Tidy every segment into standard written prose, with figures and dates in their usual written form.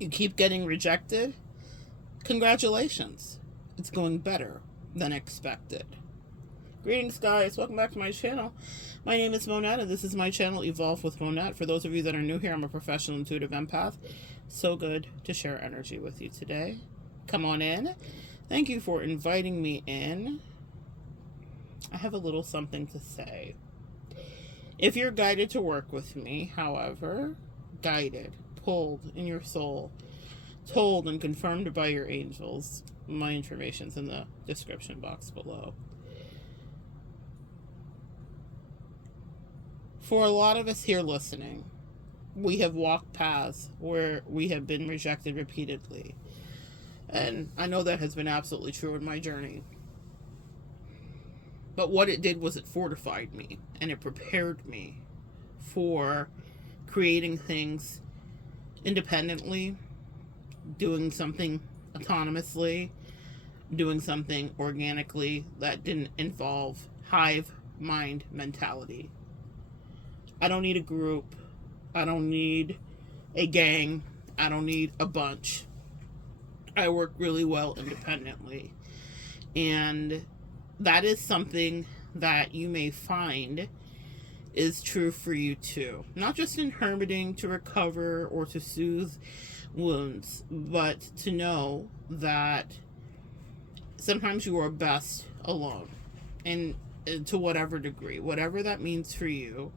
You keep getting rejected? Congratulations. It's going better than expected. Greetings, guys. Welcome back to my channel. My name is Monette, and this is my channel, Evolve with Monette. For those of you that are new here, I'm a professional intuitive empath. So good to share energy with you today. Come on in. Thank you for inviting me in. I have a little something to say. If you're guided to work with me, however, guided, pulled in your soul, told and confirmed by your angels, my information's in the description box below. For a lot of us here listening, we have walked paths where we have been rejected repeatedly. And I know that has been absolutely true in my journey. But what it did was it fortified me and it prepared me for creating things independently, doing something autonomously, doing something organically that didn't involve hive mind mentality. I don't need a group. I don't need a gang. I don't need a bunch. I work really well independently. And that is something that you may find is true for you too. Not just in hermiting to recover or to soothe wounds, but to know that sometimes you are best alone. And to whatever degree, whatever that means for you,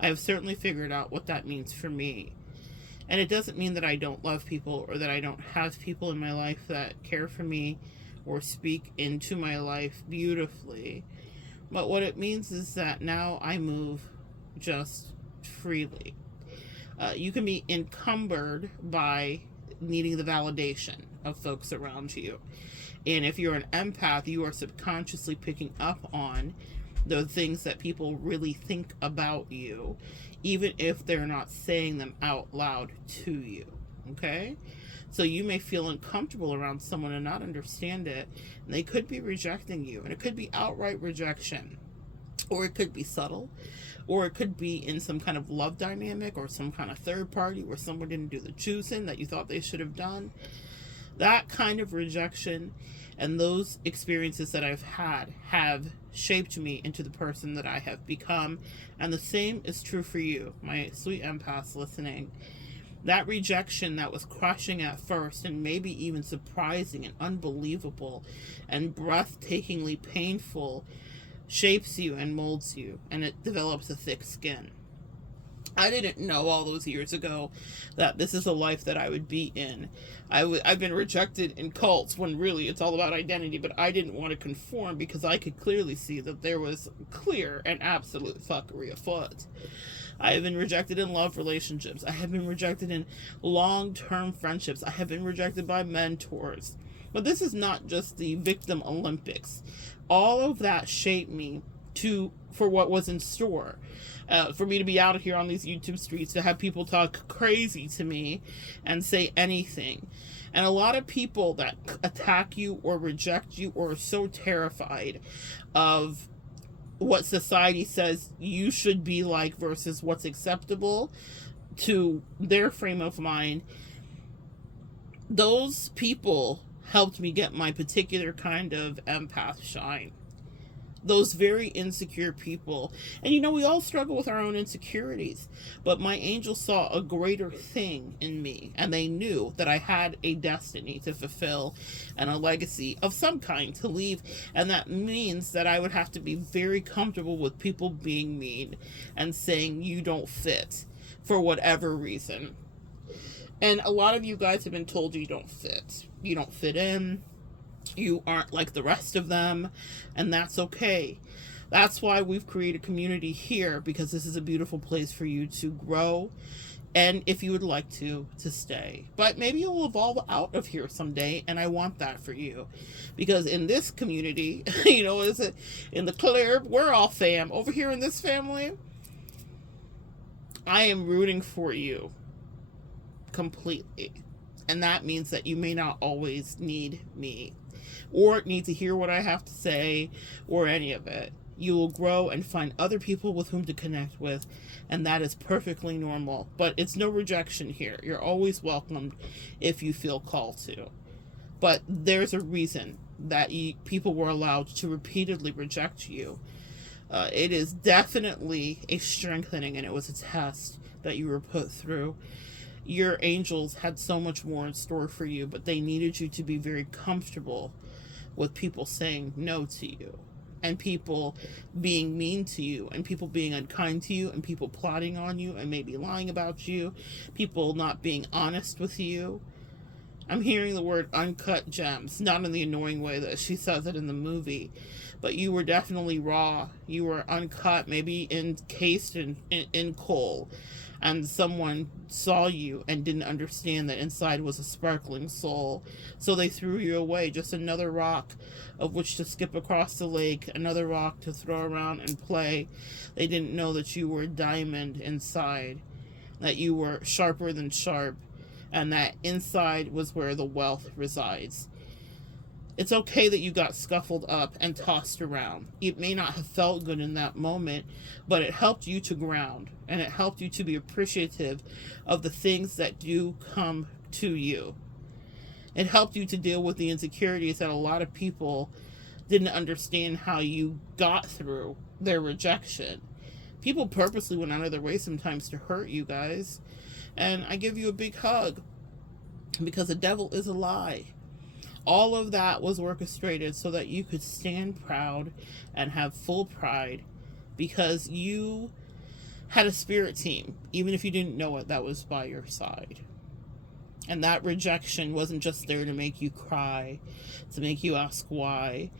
I have certainly figured out what that means for me. And it doesn't mean that I don't love people or that I don't have people in my life that care for me or speak into my life beautifully. But what it means is that now I move just freely. You can be encumbered by needing the validation of folks around you. And if you're an empath, you are subconsciously picking up on the things that people really think about you, even if they're not saying them out loud to you, okay? So you may feel uncomfortable around someone and not understand it, and they could be rejecting you, and it could be outright rejection, or it could be subtle, or it could be in some kind of love dynamic or some kind of third party where someone didn't do the choosing that you thought they should have done. That kind of rejection and those experiences that I've had have shaped me into the person that I have become. And the same is true for you, my sweet empaths listening. That rejection that was crushing at first and maybe even surprising and unbelievable and breathtakingly painful shapes you and molds you, and it develops a thick skin. I didn't know all those years ago that this is a life that I would be in. I've been rejected in cults when really it's all about identity, but I didn't want to conform because I could clearly see that there was clear and absolute fuckery afoot. I have been rejected in love relationships. I have been rejected in long-term friendships. I have been rejected by mentors. But this is not just the victim Olympics. All of that shaped me for what was in store. For me to be out here on these YouTube streets, to have people talk crazy to me and say anything. And a lot of people that attack you or reject you or are so terrified of what society says you should be like versus what's acceptable to their frame of mind, those people helped me get my particular kind of empath shine. Those very insecure people. And you know, we all struggle with our own insecurities, but my angels saw a greater thing in me, and they knew that I had a destiny to fulfill and a legacy of some kind to leave. And that means that I would have to be very comfortable with people being mean and saying you don't fit for whatever reason. And a lot of you guys have been told you don't fit. You don't fit in. You aren't like the rest of them, and that's okay. That's why we've created a community here, because this is a beautiful place for you to grow, and if you would like to stay. But maybe you'll evolve out of here someday, and I want that for you. Because in this community, you know, is it in the clear, we're all fam. Over here in this family, I am rooting for you completely. And that means that you may not always need me or need to hear what I have to say or any of it. You will grow and find other people with whom to connect with, and that is perfectly normal. But it's no rejection here. You're always welcomed if you feel called to. But there's a reason that people were allowed to repeatedly reject you. It is definitely a strengthening, and it was a test that you were put through. Your angels had so much more in store for you, but they needed you to be very comfortable with people saying no to you, and people being mean to you, and people being unkind to you, and people plotting on you and maybe lying about you, people not being honest with you. I'm hearing the word uncut gems, not in the annoying way that she says it in the movie, but you were definitely raw. You were uncut, maybe encased in coal, and someone saw you and didn't understand that inside was a sparkling soul, so they threw you away. Just another rock of which to skip across the lake, another rock to throw around and play. They didn't know that you were a diamond inside, that you were sharper than sharp, and that inside was where the wealth resides. It's okay that you got scuffled up and tossed around. It may not have felt good in that moment, but it helped you to ground, and it helped you to be appreciative of the things that do come to you. It helped you to deal with the insecurities that a lot of people didn't understand how you got through their rejection. People purposely went out of their way sometimes to hurt you guys. And I give you a big hug, because the devil is a lie. All of that was orchestrated so that you could stand proud and have full pride, because you had a spirit team, even if you didn't know it, that was by your side. And that rejection wasn't just there to make you cry, to make you ask why,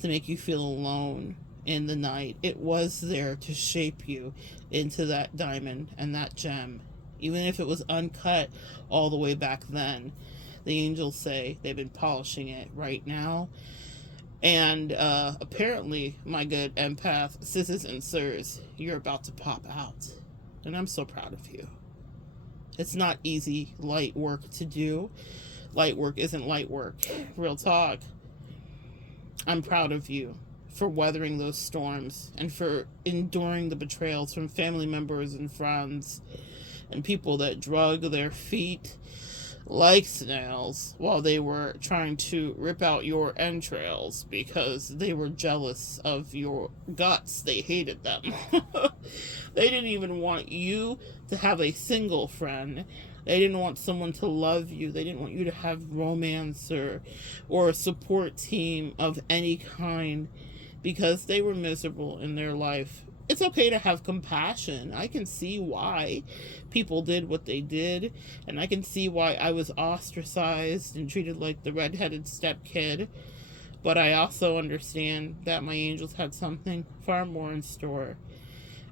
to make you feel alone in the night. It was there to shape you into that diamond and that gem. Even if it was uncut all the way back then, the angels say they've been polishing it right now. And apparently, my good empath, sisters and sirs, you're about to pop out. And I'm so proud of you. It's not easy, light work to do. Light work isn't light work. Real talk. I'm proud of you for weathering those storms and for enduring the betrayals from family members and friends and people that drug their feet like snails while they were trying to rip out your entrails because they were jealous of your guts. They hated them. They didn't even want you to have a single friend. They didn't want someone to love you. They didn't want you to have romance or a support team of any kind, because they were miserable in their life. It's okay to have compassion. I can see why people did what they did, and I can see why I was ostracized and treated like the redheaded stepkid. But I also understand that my angels had something far more in store.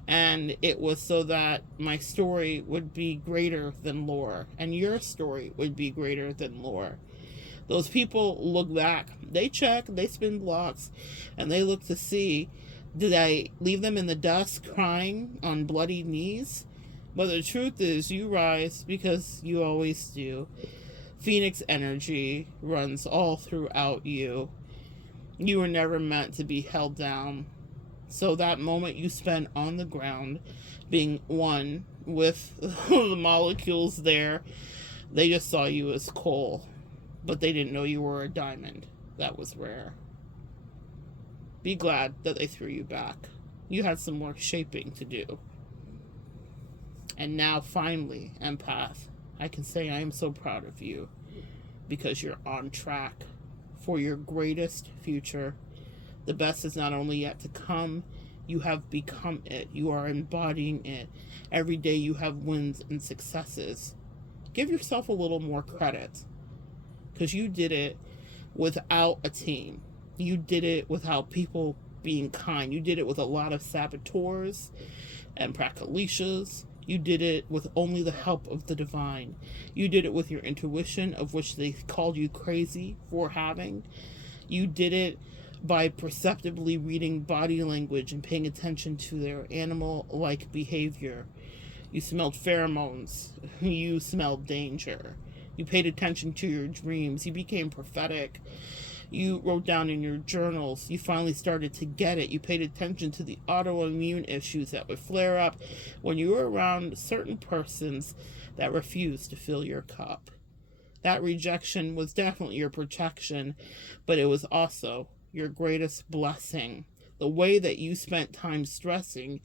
And it was so that my story would be greater than lore, and your story would be greater than lore. Those people look back, they check, they spin blocks, and they look to see, did I leave them in the dust crying on bloody knees? But the truth is, you rise because you always do. Phoenix energy runs all throughout you. You were never meant to be held down. So that moment you spent on the ground being one with the molecules there, they just saw you as coal. But they didn't know you were a diamond. That was rare. Be glad that they threw you back. You had some more shaping to do. And now, finally, empath, I can say I am so proud of you, because you're on track for your greatest future. The best is not only yet to come, you have become it. You are embodying it. Every day you have wins and successes. Give yourself a little more credit, because you did it without a team. You did it without people being kind. You did it with a lot of saboteurs and prakalishas. You did it with only the help of the divine. You did it with your intuition, of which they called you crazy for having. You did it by perceptibly reading body language and paying attention to their animal-like behavior. You smelled pheromones. You smelled danger. You paid attention to your dreams. You became prophetic. You wrote down in your journals. You finally started to get it. You paid attention to the autoimmune issues that would flare up when you were around certain persons that refused to fill your cup. That rejection was definitely your protection, but it was also your greatest blessing. The way that you spent time stressing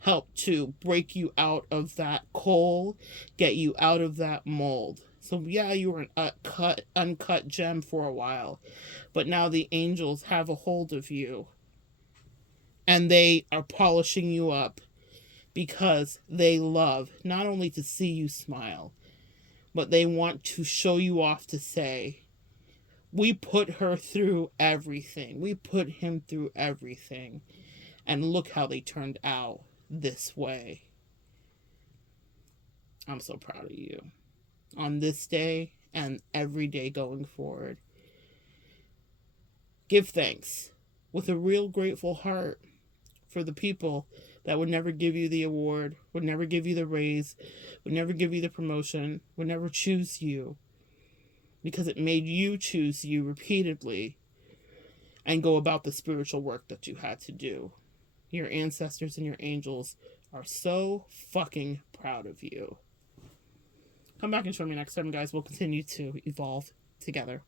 helped to break you out of that coal, get you out of that mold. So yeah, you were an uncut gem for a while, but now the angels have a hold of you and they are polishing you up because they love not only to see you smile, but they want to show you off to say, we put her through everything. We put him through everything. And look how they turned out this way. I'm so proud of you. On this day and every day going forward, give thanks with a real grateful heart for the people that would never give you the award, would never give you the raise, would never give you the promotion, would never choose you, because it made you choose you repeatedly and go about the spiritual work that you had to do. Your ancestors and your angels are so fucking proud of you. Come back and join me next time, guys. We'll continue to evolve together.